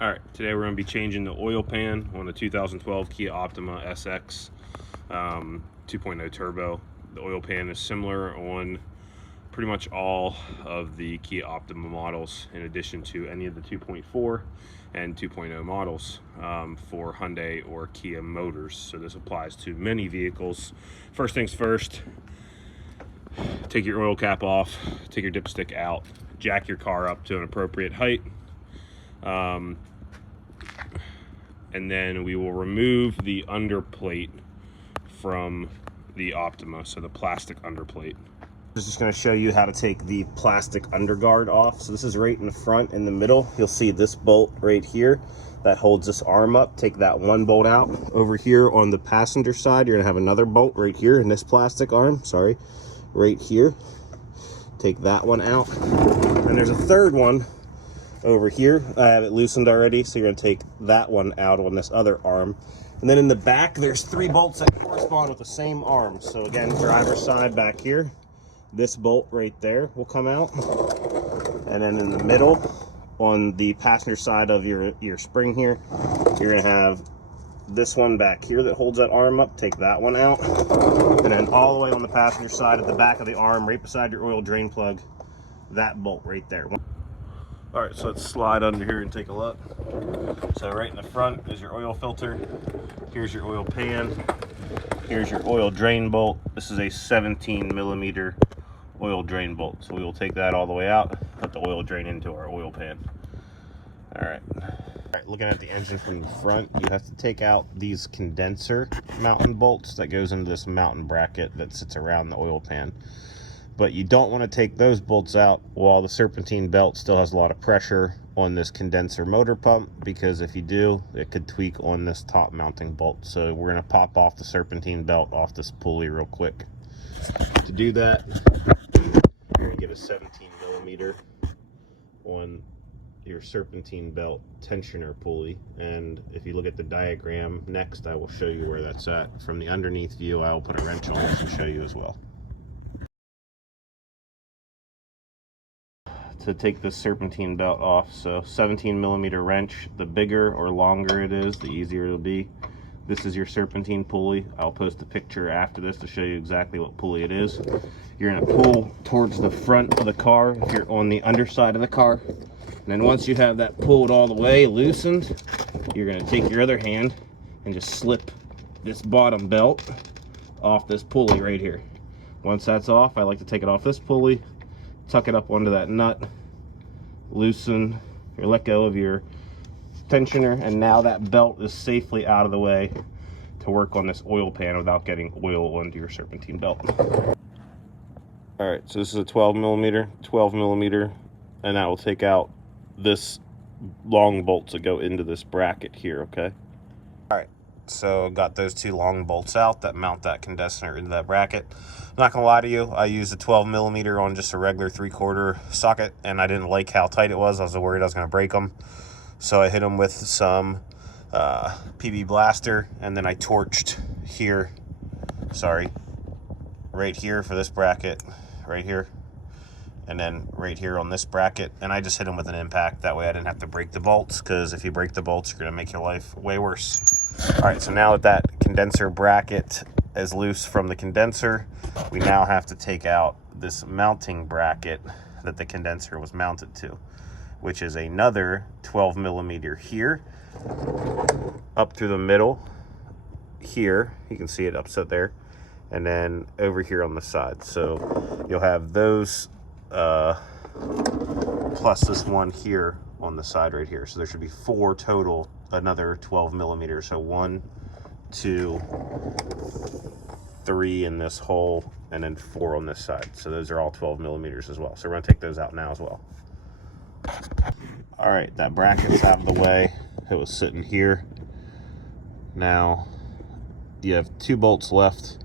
All right, today we're going to be changing the oil pan on the 2012 Kia Optima SX 2.0 turbo. The oil pan is similar on pretty much all of the Kia Optima models, in addition to any of the 2.4 and 2.0 models for Hyundai or Kia motors. So this applies to many vehicles. First things first, take your oil cap off, take your dipstick out, jack your car up to an appropriate height. And then we will remove the underplate from the Optima, so the plastic underplate. I'm just going to show you how to take the plastic underguard off. So this is right in the front, in the middle. You'll see this bolt right here that holds this arm up. Take that one bolt out. Over here on the passenger side, you're going to have another bolt right here in this plastic arm, right here. Take that one out. And there's a third one over here. I have it loosened already, so you're going to take that one out on this other arm. And then in the back, there's 3 bolts that correspond with the same arm. So again, driver's side back here, this bolt right there will come out. And then in the middle, on the passenger side of your spring here, you're going to have this one back here that holds that arm up. Take that one out. And then all the way on the passenger side at the back of the arm, right beside your oil drain plug, that bolt right there. All right, so let's slide under here and take a look. So right in the front is your oil filter. Here's your oil pan. Here's your oil drain bolt. This is a 17 millimeter oil drain bolt. So we will take that all the way out, put the oil drain into our oil pan. All right, looking at the engine from the front, you have to take out these condenser mounting bolts that goes into this mounting bracket that sits around the oil pan. But you don't want to take those bolts out while the serpentine belt still has a lot of pressure on this condenser motor pump, because if you do, it could tweak on this top mounting bolt. So we're going to pop off the serpentine belt off this pulley real quick. To do that, you're going to get a 17 millimeter on your serpentine belt tensioner pulley. And if you look at the diagram next, I will show you where that's at. From the underneath view, I will put a wrench on this and show you as well. To take this serpentine belt off, so 17 millimeter wrench, the bigger or longer it is, the easier it'll be. This is your serpentine pulley. I'll post a picture after this to show you exactly what pulley it is. You're going to pull towards the front of the car if you're on the underside of the car. And then once you have that pulled all the way loosened, you're going to take your other hand and just slip this bottom belt off this pulley right here. Once that's off, I like to take it off this pulley, tuck it up onto that nut, loosen or let go of your tensioner, and now that belt is safely out of the way to work on this oil pan without getting oil onto your serpentine belt. All right, so this is a 12 millimeter, and that will take out this long bolts that go into this bracket here, okay? All right, so got those 2 long bolts out that mount that condenser into that bracket. I'm not gonna lie to you, I used a 12 millimeter on just a regular 3/4 socket, and I didn't like how tight it was. I was worried I was gonna break them. So I hit them with some PB Blaster, and then I torched here, right here for this bracket, right here, and then right here on this bracket, and I just hit them with an impact. That way I didn't have to break the bolts, because if you break the bolts, you're gonna make your life way worse. All right, so now that condenser bracket is loose from the condenser, we now have to take out this mounting bracket that the condenser was mounted to, which is another 12 millimeter here, up through the middle here. You can see it upset there, and then over here on the side. So you'll have those plus this one here on the side right here. So there should be 4 total, another 12 millimeters. So 1, 2, 3 in this hole, and then 4 on this side. So those are all 12 millimeters as well. So we're gonna take those out now as well. All right, that bracket's out of the way. It was sitting here. Now you have 2 bolts left.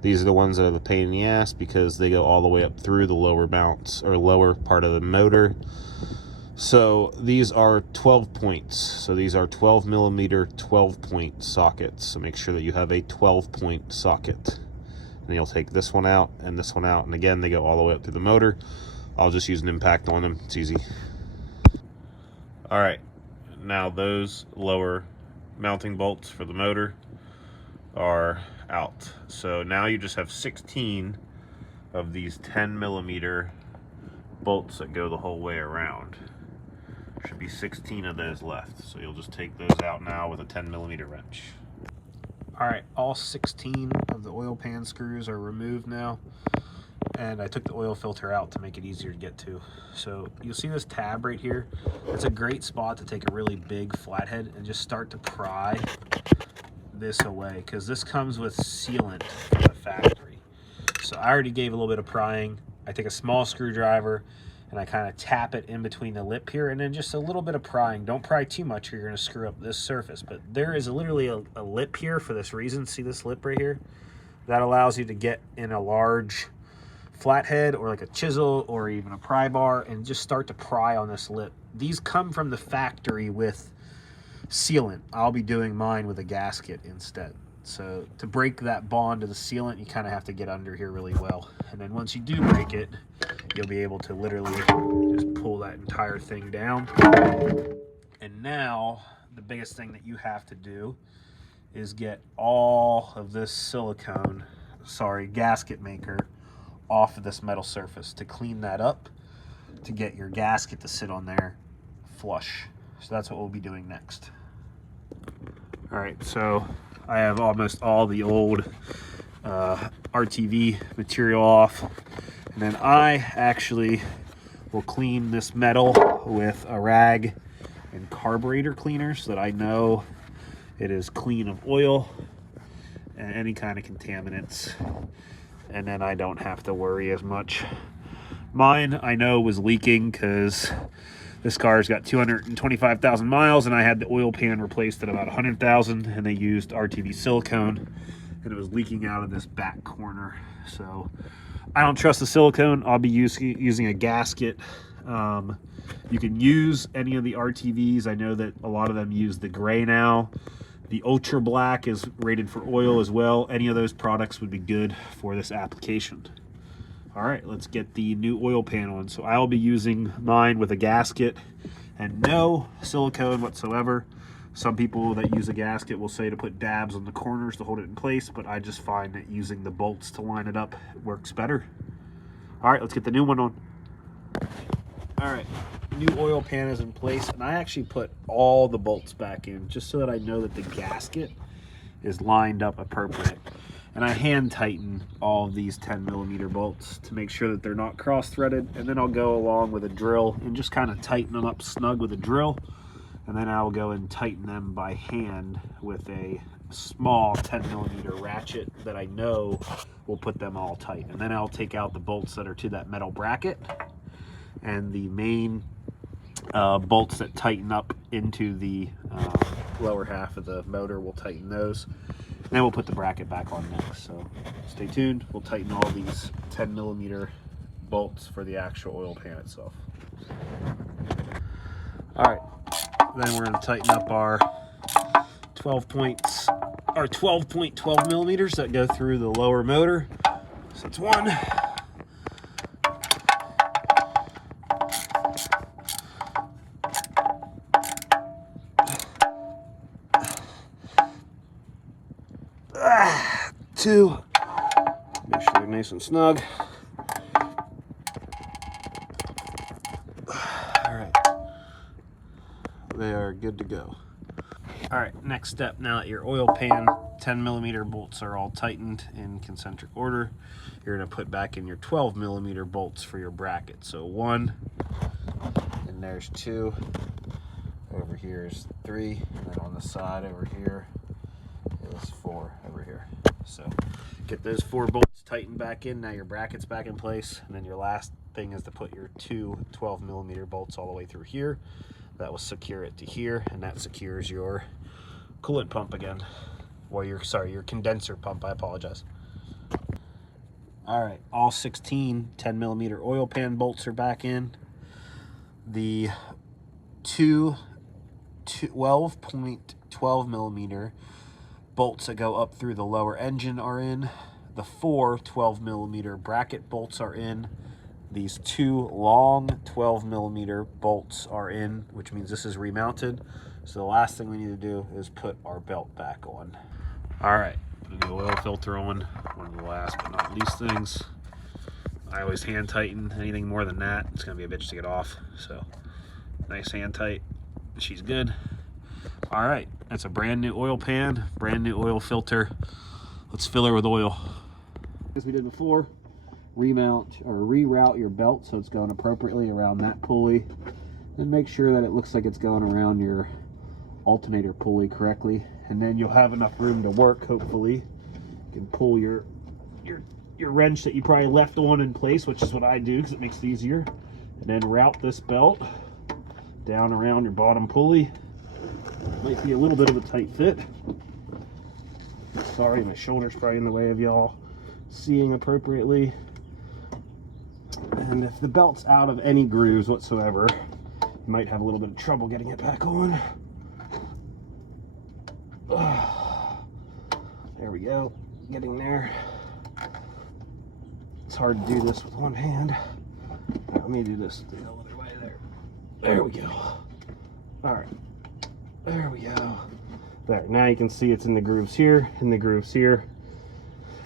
These are the ones that are the pain in the ass, because they go all the way up through the lower mounts, or lower part of the motor. So these are 12 points. So these are 12 millimeter 12-point sockets. So make sure that you have a 12-point socket. And you'll take this one out and this one out. And again, they go all the way up through the motor. I'll just use an impact on them. It's easy. All right, now those lower mounting bolts for the motor are out. So now you just have 16 of these 10mm bolts that go the whole way around. Should be 16 of those left. So you'll just take those out now with a 10mm wrench. All right, all 16 of the oil pan screws are removed now. And I took the oil filter out to make it easier to get to. So you'll see this tab right here. It's a great spot to take a really big flathead and just start to pry this away, because this comes with sealant from the factory. So I already gave a little bit of prying. I take a small screwdriver and I kind of tap it in between the lip here, and then just a little bit of prying. Don't pry too much or you're going to screw up this surface. But there is literally a lip here for this reason. See this lip right here? That allows you to get in a large flathead or like a chisel or even a pry bar and just start to pry on this lip. These come from the factory with sealant. I'll be doing mine with a gasket instead. So to break that bond to the sealant, you kind of have to get under here really well. And then once you do break it, you'll be able to literally just pull that entire thing down. And now the biggest thing that you have to do is get all of this silicone, gasket maker, off of this metal surface to clean that up, to get your gasket to sit on there flush. So that's what we'll be doing next. All right, so I have almost all the old RTV material off, and then I actually will clean this metal with a rag and carburetor cleaner so that I know it is clean of oil and any kind of contaminants, and then I don't have to worry as much. Mine, I know, was leaking because this car's got 225,000 miles, and I had the oil pan replaced at about 100,000, and they used RTV silicone, and it was leaking out of this back corner. So I don't trust the silicone. I'll be using a gasket. You can use any of the RTVs. I know that a lot of them use the gray now. The ultra black is rated for oil as well. Any of those products would be good for this application. All right, let's get the new oil pan on. So I'll be using mine with a gasket and no silicone whatsoever. Some people that use a gasket will say to put dabs on the corners to hold it in place, but I just find that using the bolts to line it up works better. All right, let's get the new one on. All right, new oil pan is in place, and I actually put all the bolts back in just so that I know that the gasket is lined up appropriate. And I hand tighten all of these 10mm bolts to make sure that they're not cross-threaded, and then I'll go along with a drill and just kind of tighten them up snug with a drill, and then I'll go and tighten them by hand with a small 10mm ratchet that I know will put them all tight. And then I'll take out the bolts that are to that metal bracket, and the main bolts that tighten up into the lower half of the motor, we'll tighten those. Then we'll put the bracket back on next. So stay tuned. We'll tighten all these 10mm bolts for the actual oil pan itself. All right, then we're going to tighten up our 12.12 millimeters that go through the lower motor. So that's one. Two. Make sure they're nice and snug. All right, they are good to go. All right, next step, now that your oil pan 10mm bolts are all tightened in concentric order, you're going to put back in your 12mm bolts for your bracket. So one, and there's two, over here is three, and then on the side over here is four over here. So get those four bolts tightened back in. Now your bracket's back in place, and then your last thing is to put your two 12mm bolts all the way through here. That will secure it to here, and that secures your coolant pump again. Or your condenser pump, I apologize. All right, all 16 10mm oil pan bolts are back in. The two 12.12mm bolts that go up through the lower engine are in. The four 12mm bracket bolts are in. These two long 12mm bolts are in, which means this is remounted. So the last thing we need to do is put our belt back on. All right, put the oil filter on, one of the last but not least things. I always hand tighten. Anything more than that, it's gonna be a bitch to get off. So nice hand tight, she's good. All right, that's a brand new oil pan, brand new oil filter. Let's fill her with oil. As we did before, remount or reroute your belt so it's going appropriately around that pulley, and make sure that it looks like it's going around your alternator pulley correctly, and then you'll have enough room to work. Hopefully you can pull your wrench that you probably left on in place, which is what I do because it makes it easier, and then route this belt down around your bottom pulley. Might be a little bit of a tight fit. Sorry, my shoulder's probably in the way of y'all seeing appropriately. And if the belt's out of any grooves whatsoever, you might have a little bit of trouble getting it back on. There we go, getting there. It's hard to do this with one hand. Let me do this the other way there. There we go. All right, there we go. There, now you can see it's in the grooves here, in the grooves here.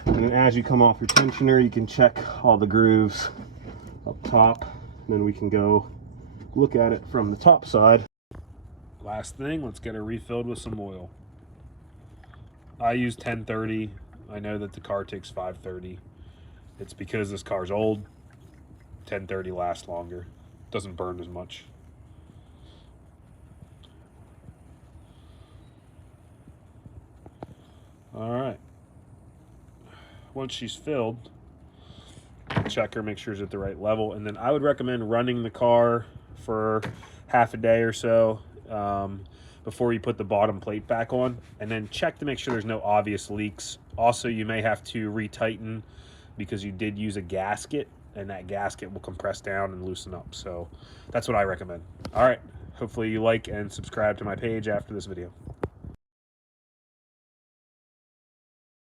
And then as you come off your tensioner, you can check all the grooves up top. And then we can go look at it from the top side. Last thing, let's get her refilled with some oil. I use 1030. I know that the car takes 530. It's because this car's old. 1030 lasts longer. Doesn't burn as much. All right. Once she's filled, check her, make sure it's at the right level, and then I would recommend running the car for half a day or so before you put the bottom plate back on, and then check to make sure there's no obvious leaks. Also, you may have to retighten because you did use a gasket, and that gasket will compress down and loosen up. So that's what I recommend. All right, hopefully you like and subscribe to my page after this video.